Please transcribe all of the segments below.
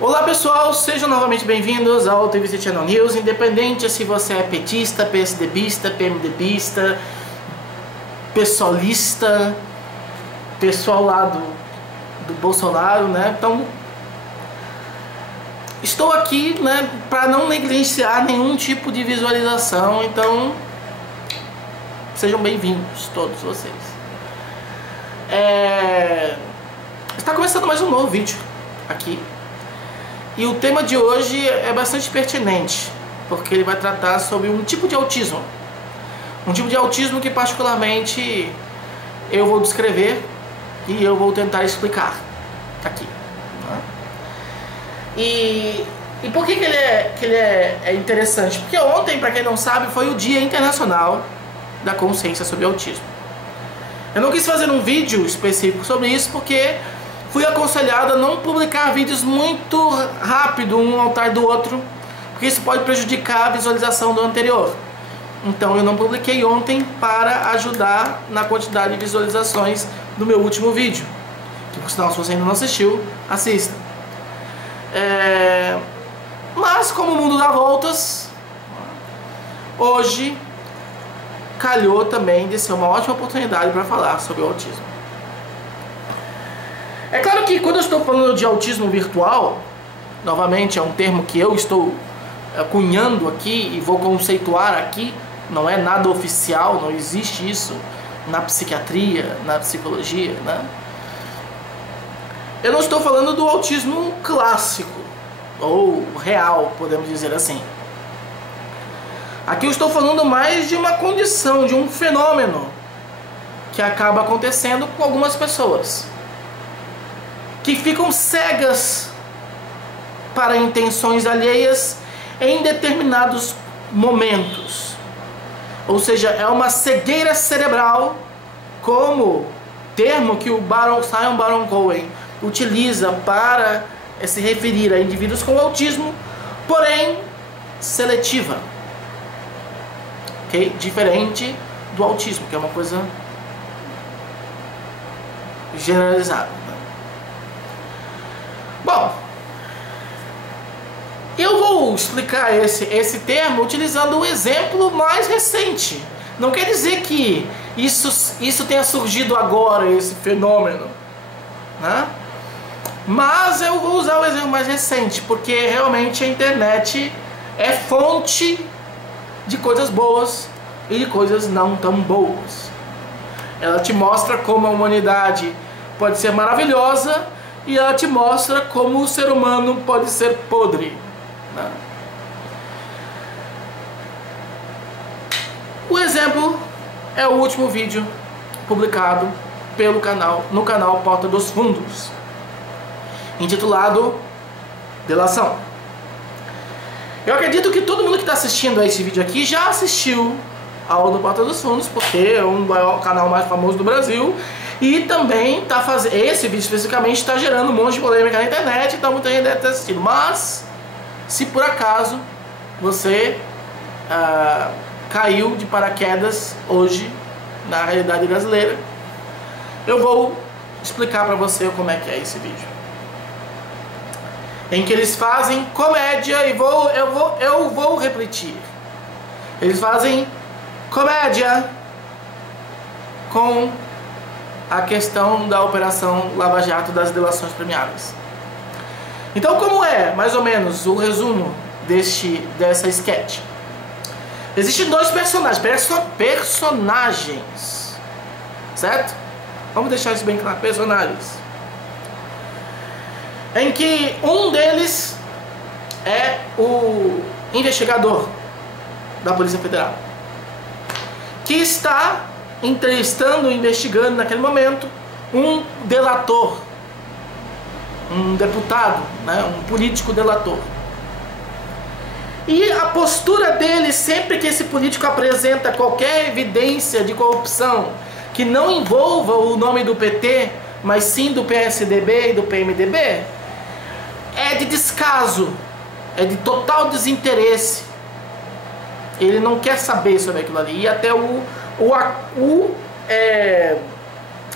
Olá pessoal, sejam novamente bem-vindos ao TVC Channel News. Independente se você é petista, PSDBista, PMDBista, pessoalista, pessoal lá do Bolsonaro, né? Então, estou aqui, né, para não negligenciar nenhum tipo de visualização. Então, sejam bem-vindos todos vocês. Está começando mais um novo vídeo aqui. E o tema de hoje é bastante pertinente, porque ele vai tratar sobre um tipo de autismo. Um tipo de autismo que particularmente eu vou descrever e eu vou tentar explicar aqui. Né? E por que ele é interessante? Porque ontem, para quem não sabe, foi o Dia Internacional da Consciência sobre Autismo. Eu não quis fazer um vídeo específico sobre isso porque fui aconselhado a não publicar vídeos muito rápido um ao atrás do outro, porque isso pode prejudicar a visualização do anterior. Então eu não publiquei ontem para ajudar na quantidade de visualizações do meu último vídeo, que por sinal, se você ainda não assistiu, assista. Mas como o mundo dá voltas, hoje calhou também de ser uma ótima oportunidade para falar sobre o autismo. É claro que quando eu estou falando de autismo virtual, novamente é um termo que eu estou cunhando aqui e vou conceituar aqui, não é nada oficial, não existe isso na psiquiatria, na psicologia, né? Eu não estou falando do autismo clássico, ou real, podemos dizer assim. Aqui eu estou falando mais de uma condição, de um fenômeno que acaba acontecendo com algumas pessoas que ficam cegas para intenções alheias em determinados momentos. Ou seja, é uma cegueira cerebral, como termo que o Simon Baron-Cohen utiliza para se referir a indivíduos com autismo, porém seletiva. Okay? Diferente do autismo, que é uma coisa generalizada. Bom, eu vou explicar esse termo utilizando um exemplo mais recente. Não quer dizer que isso tenha surgido agora, esse fenômeno, né? Mas eu vou usar o exemplo mais recente, porque realmente a internet é fonte de coisas boas e de coisas não tão boas. Ela te mostra como a humanidade pode ser maravilhosa, e ela te mostra como o ser humano pode ser podre, né? O exemplo é o último vídeo publicado no canal Porta dos Fundos, intitulado Delação. Eu acredito que todo mundo que está assistindo a esse vídeo aqui já assistiu ao do Porta dos Fundos, porque é o canal mais famoso do Brasil. E também esse vídeo especificamente está gerando um monte de polêmica na internet, então muita gente deve ter assistido. Mas, se por acaso você caiu de paraquedas hoje na realidade brasileira, eu vou explicar para você como é que é esse vídeo. Em que eles fazem comédia, e eu vou repetir. Eles fazem comédia com a questão da Operação Lava Jato das delações premiadas. Então, como é mais ou menos o resumo dessa sketch? Existem dois personagens, certo? Vamos deixar isso bem claro, personagens. Em que um deles é o investigador da Polícia Federal, que está entrevistando, investigando naquele momento um delator, um deputado, né, um político delator. E a postura dele, sempre que esse político apresenta qualquer evidência de corrupção que não envolva o nome do PT, mas sim do PSDB e do PMDB, é de descaso, é de total desinteresse. Ele não quer saber sobre aquilo ali, e até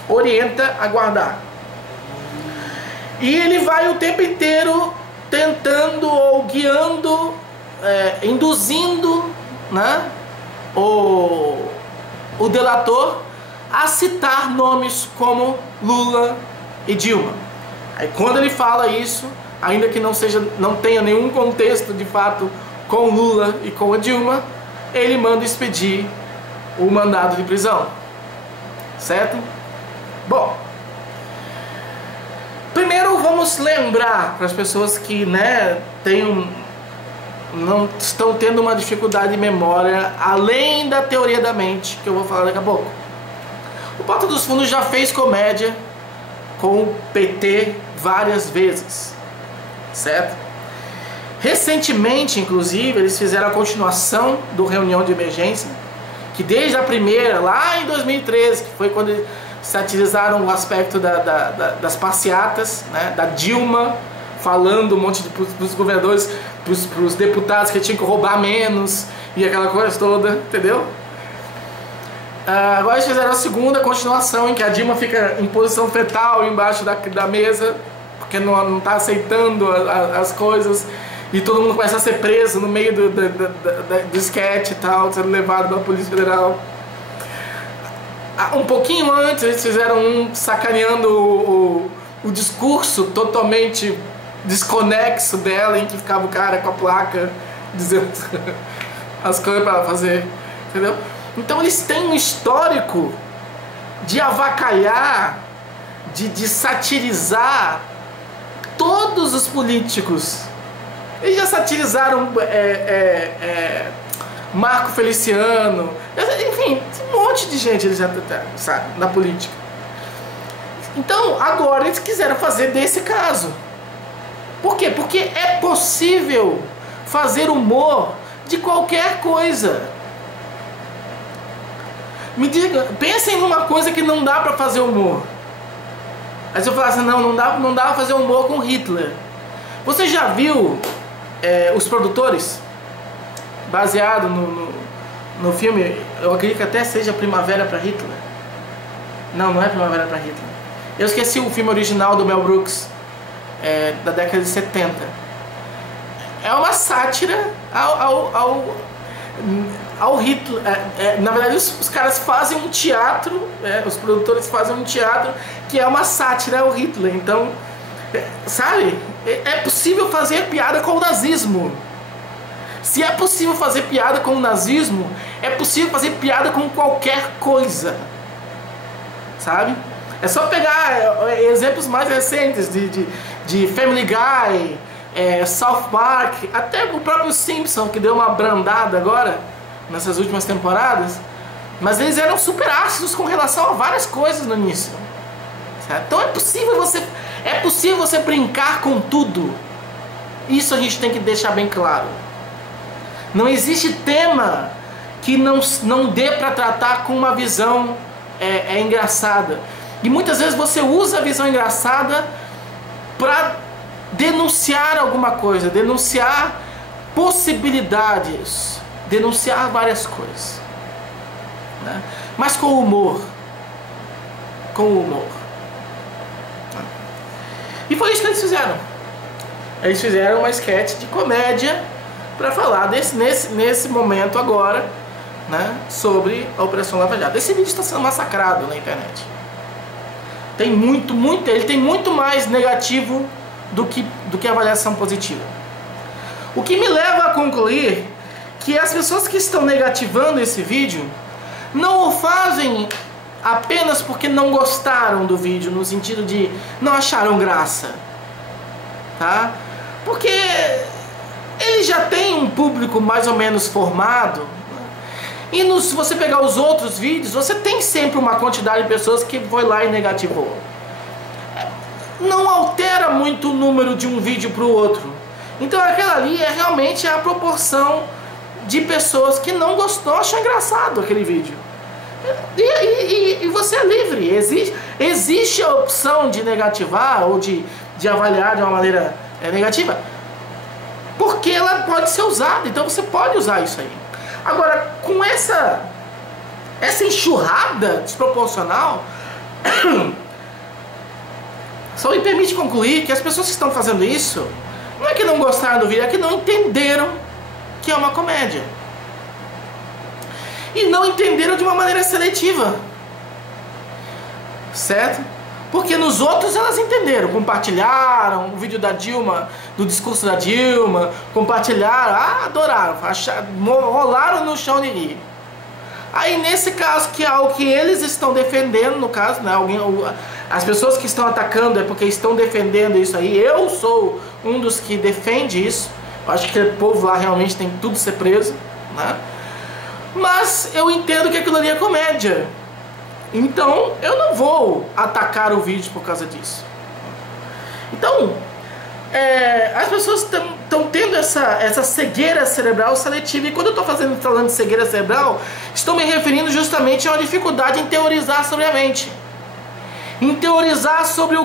orienta a guardar. E ele vai o tempo inteiro tentando ou guiando, induzindo, né, o delator a citar nomes como Lula e Dilma. Aí quando ele fala isso, ainda que não tenha nenhum contexto de fato com Lula e com a Dilma, ele manda expedir o mandado de prisão, certo? Bom, primeiro vamos lembrar para as pessoas que, né, não estão tendo uma dificuldade de memória além da teoria da mente, que eu vou falar daqui a pouco. O Porta dos Fundos já fez comédia com o PT várias vezes, certo? Recentemente, inclusive, eles fizeram a continuação do Reunião de Emergência, que desde a primeira, lá em 2013, que foi quando eles satirizaram o aspecto das passeatas, né, da Dilma falando um monte pros governadores, pros deputados que tinham que roubar menos e aquela coisa toda, entendeu? Agora eles fizeram a segunda continuação, em que a Dilma fica em posição fetal embaixo da mesa, porque não está aceitando as coisas, e todo mundo começa a ser preso no meio do sketch e tal, sendo levado pela Polícia Federal. Um pouquinho antes eles fizeram sacaneando o discurso totalmente desconexo dela, em que ficava o cara com a placa dizendo as coisas para fazer, entendeu? Então eles têm um histórico de avacalhar, de satirizar todos os políticos. Eles já satirizaram Marco Feliciano, enfim, um monte de gente eles já sabe, na política. Então agora eles quiseram fazer desse caso. Por quê? Porque é possível fazer humor de qualquer coisa. Me diga, pensem numa coisa que não dá pra fazer humor. Aí você fala assim, não dá pra fazer humor com Hitler. Você já viu Os Produtores? Baseado no filme, eu acredito que até seja Primavera para Hitler. Não é Primavera para Hitler. Eu esqueci o filme original do Mel Brooks, da década de 70. É uma sátira ao Hitler. Na verdade, os caras fazem um teatro, os produtores fazem um teatro que é uma sátira ao Hitler. Então, sabe, é possível fazer piada com o nazismo. Se é possível fazer piada com o nazismo, é possível fazer piada com qualquer coisa, sabe? É só pegar exemplos mais recentes de Family Guy, South Park, até o próprio Simpson, que deu uma brandada agora nessas últimas temporadas, mas eles eram super ácidos com relação a várias coisas no início, certo? Então é possível você brincar com tudo. Isso a gente tem que deixar bem claro. Não existe tema que não dê para tratar com uma visão engraçada. E muitas vezes você usa a visão engraçada para denunciar alguma coisa, denunciar possibilidades, denunciar várias coisas, né? Mas com humor. Com humor. E foi isso que eles fizeram. Eles fizeram uma sketch de comédia para falar nesse momento agora, né, sobre a Operação Lava Jato. Esse vídeo está sendo massacrado na internet. Ele tem muito mais negativo do que avaliação positiva. O que me leva a concluir que as pessoas que estão negativando esse vídeo não o fazem apenas porque não gostaram do vídeo, no sentido de não acharam graça, tá? Porque ele já tem um público mais ou menos formado, e se você pegar os outros vídeos, você tem sempre uma quantidade de pessoas que foi lá e negativou. Não altera muito o número de um vídeo para o outro. Então aquela ali é realmente a proporção de pessoas que não gostou, achou engraçado aquele vídeo. E você é livre. Existe a opção de negativar ou de avaliar de uma maneira negativa, porque ela pode ser usada. Então você pode usar isso aí. Agora, com essa enxurrada desproporcional, só me permite concluir que as pessoas que estão fazendo isso Não é que não gostaram do vídeo, é que não entenderam que é uma comédia. E não entenderam de uma maneira seletiva. Certo? Porque nos outros elas entenderam, compartilharam o vídeo da Dilma, do discurso da Dilma, compartilharam, adoraram, rolaram no chão de rir. Aí nesse caso, que é algo que eles estão defendendo, no caso, né, as pessoas que estão atacando é porque estão defendendo isso aí. Eu sou um dos que defende isso. Eu acho que aquele povo lá realmente tem tudo ser preso, né? Mas eu entendo que aquilo ali é comédia. Então eu não vou atacar o vídeo por causa disso. Então as pessoas estão tendo essa cegueira cerebral seletiva. E quando eu estou falando de cegueira cerebral, estou me referindo justamente a uma dificuldade em teorizar sobre a mente, em teorizar sobre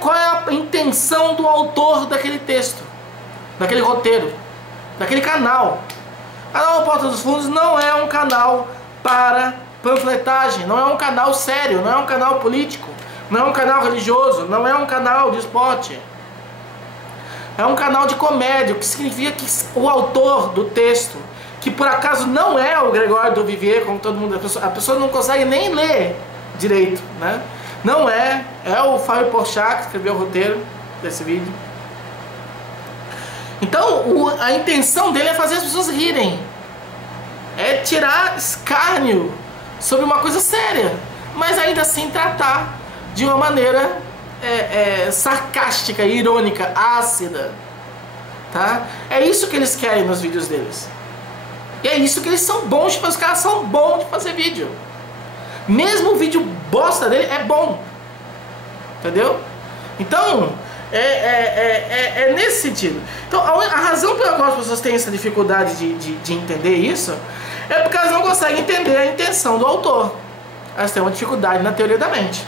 qual é a intenção do autor daquele texto, daquele roteiro, daquele canal. O canal Porta dos Fundos não é um canal para panfletagem, não é um canal sério, não é um canal político, não é um canal religioso, não é um canal de esporte. É um canal de comédia, o que significa que o autor do texto, que por acaso não é o Gregório do Vivier, como todo mundo, a pessoa não consegue nem ler direito, né? Não é o Fábio Porchat que escreveu o roteiro desse vídeo. Então a intenção dele é fazer as pessoas rirem, é tirar escárnio sobre uma coisa séria, mas ainda assim tratar de uma maneira sarcástica, irônica, ácida, tá? É isso que eles querem nos vídeos deles. E é isso que eles são bons de fazer. Os caras são bons de fazer vídeo. Mesmo o vídeo bosta dele é bom, entendeu? Então é nesse sentido. Então a razão pela qual as pessoas têm essa dificuldade de entender isso é porque elas não conseguem entender a intenção do autor. Elas têm uma dificuldade na teoria da mente.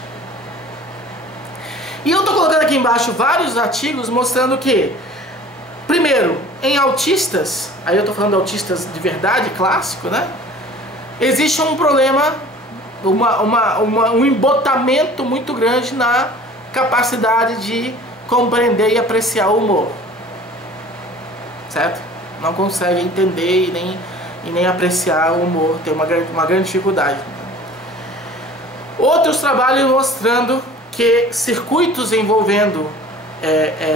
E eu estou colocando aqui embaixo vários artigos mostrando que, primeiro, em autistas, aí eu estou falando de autistas de verdade, clássico, né? Existe um problema, um embotamento muito grande na capacidade de compreender e apreciar o humor. Certo? Não consegue entender e nem apreciar o humor, tem uma grande dificuldade. Outros trabalhos mostrando que circuitos envolvendo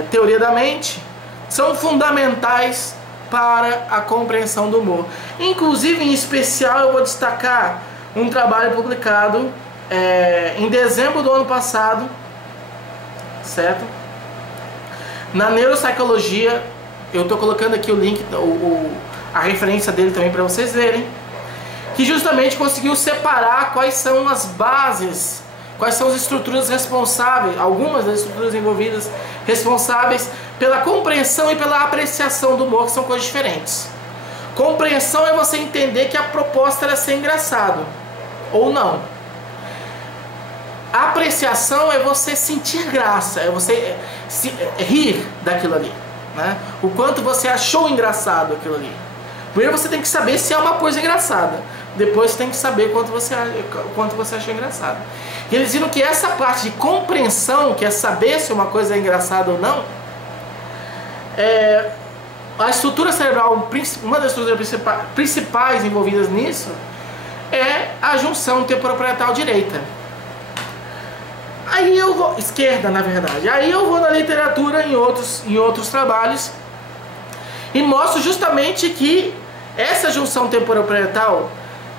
teoria da mente são fundamentais para a compreensão do humor. Inclusive, em especial, eu vou destacar um trabalho publicado em dezembro do ano passado, certo? Na Neuropsicologia. Eu estou colocando aqui o link, a referência dele também para vocês verem, que justamente conseguiu separar quais são as bases, quais são as estruturas responsáveis, algumas das estruturas envolvidas responsáveis pela compreensão e pela apreciação do humor, que são coisas diferentes. Compreensão é você entender que a proposta era ser engraçado, ou não. A apreciação é você sentir graça, é você rir daquilo ali, né? O quanto você achou engraçado aquilo ali. Primeiro você tem que saber se é uma coisa engraçada, depois você tem que saber quanto você achou engraçado. E eles viram que essa parte de compreensão, que é saber se uma coisa é engraçada ou não, a estrutura cerebral, uma das estruturas principais envolvidas nisso é a junção temporoparietal direita. Aí eu vou, esquerda na verdade, aí eu vou na literatura em outros trabalhos e mostro justamente que essa junção temporoparietal,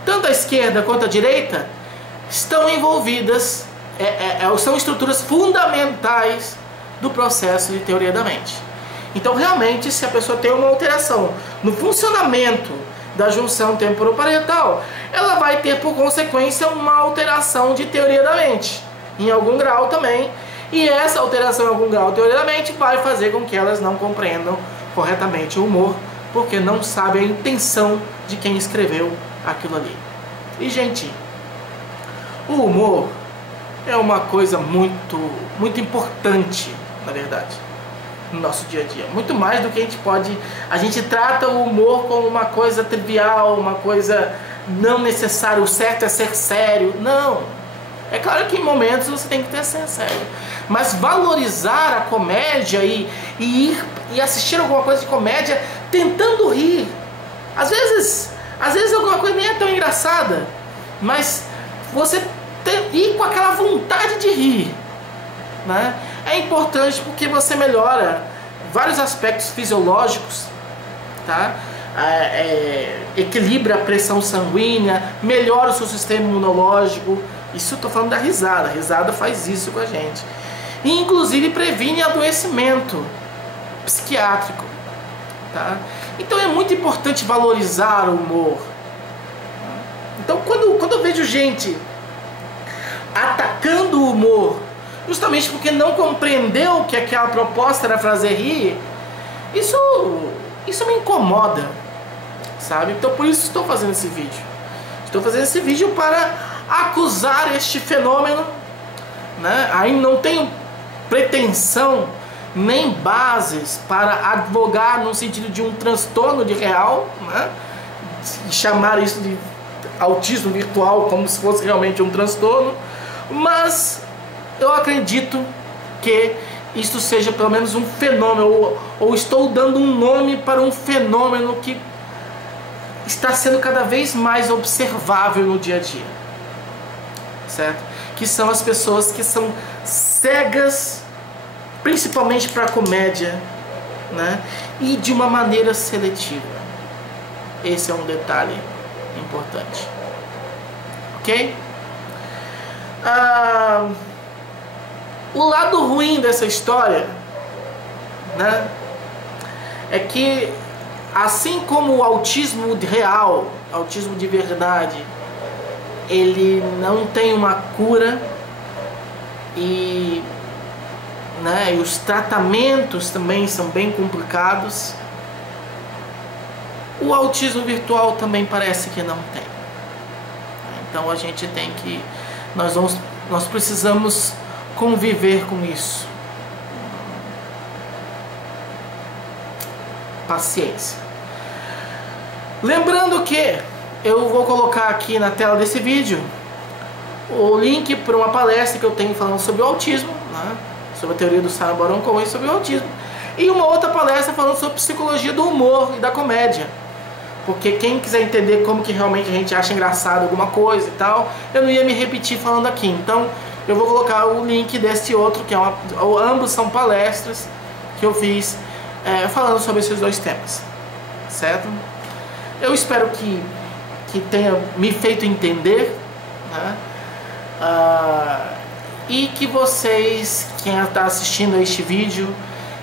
tanto a esquerda quanto a direita, estão envolvidas, são estruturas fundamentais do processo de teoria da mente. Então realmente, se a pessoa tem uma alteração no funcionamento da junção temporoparietal, ela vai ter por consequência uma alteração de teoria da mente, em algum grau também, e essa alteração em algum grau de teoria da mente vai fazer com que elas não compreendam corretamente o humor, porque não sabem a intenção de quem escreveu aquilo ali. E gente, o humor é uma coisa muito importante, na verdade, no nosso dia a dia, muito mais do que a gente trata o humor como uma coisa trivial, uma coisa não necessária, o certo é ser sério. Não, é claro que em momentos você tem que ter ser sério, mas valorizar a comédia e ir e assistir alguma coisa de comédia tentando rir. Às vezes alguma coisa nem é tão engraçada, mas você ir com aquela vontade de rir, né? É importante porque você melhora vários aspectos fisiológicos, tá? Equilibra a pressão sanguínea, melhora o seu sistema imunológico. Isso eu tô falando da risada. A risada faz isso com a gente. E inclusive previne adoecimento psiquiátrico, tá? Então é muito importante valorizar o humor. Então quando eu vejo gente atacando o humor justamente porque não compreendeu que aquela proposta era fazer rir, isso me incomoda, sabe? Então por isso estou fazendo esse vídeo. Estou fazendo esse vídeo para acusar este fenômeno, né? Aí não tenho pretensão nem bases para advogar no sentido de um transtorno de real, né? E chamar isso de autismo virtual como se fosse realmente um transtorno, mas eu acredito que isso seja pelo menos um fenômeno, ou estou dando um nome para um fenômeno que está sendo cada vez mais observável no dia a dia, certo? Que são as pessoas que são cegas, principalmente para a comédia, né? E de uma maneira seletiva. Esse é um detalhe importante, ok? O lado ruim dessa história, né, é que assim como o autismo real, autismo de verdade, ele não tem uma cura e, né, e os tratamentos também são bem complicados, o autismo virtual também parece que não tem. Então a gente tem que, nós precisamos conviver com isso. Paciência. Lembrando que eu vou colocar aqui na tela desse vídeo o link para uma palestra que eu tenho falando sobre o autismo, né? Sobre a teoria do Simon Baron-Cohen sobre o autismo, e uma outra palestra falando sobre psicologia do humor e da comédia. Porque quem quiser entender como que realmente a gente acha engraçado alguma coisa e tal, eu não ia me repetir falando aqui. Então eu vou colocar o link desse outro, que é ambos são palestras que eu fiz falando sobre esses dois temas, certo? Eu espero que tenha me feito entender, né? E que vocês, quem está assistindo a este vídeo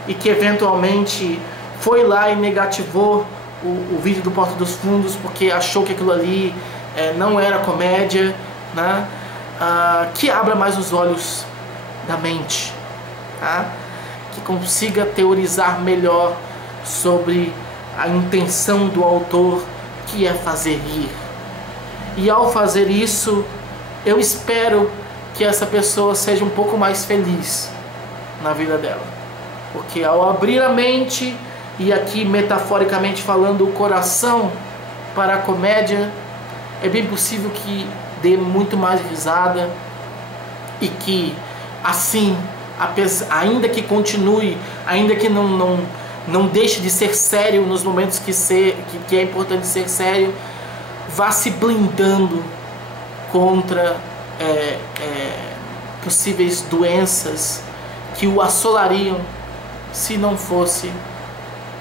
e que eventualmente foi lá e negativou o vídeo do Porta dos Fundos porque achou que aquilo ali não era comédia, né? Que abra mais os olhos da mente, tá? Que consiga teorizar melhor sobre a intenção do autor, que é fazer rir. E ao fazer isso, eu espero que essa pessoa seja um pouco mais feliz na vida dela, porque ao abrir a mente, e aqui metaforicamente falando, o coração para a comédia, é bem possível que dê muito mais risada e que assim, ainda que continue, ainda que não deixe de ser sério nos momentos que é importante ser sério, vá se blindando contra possíveis doenças que o assolariam se não fosse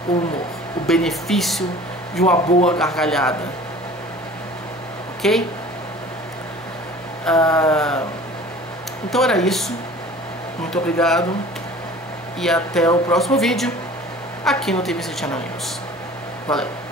o humor, o benefício de uma boa gargalhada, ok? Então era isso. Muito obrigado e até o próximo vídeo aqui no TVC Channel News. Valeu!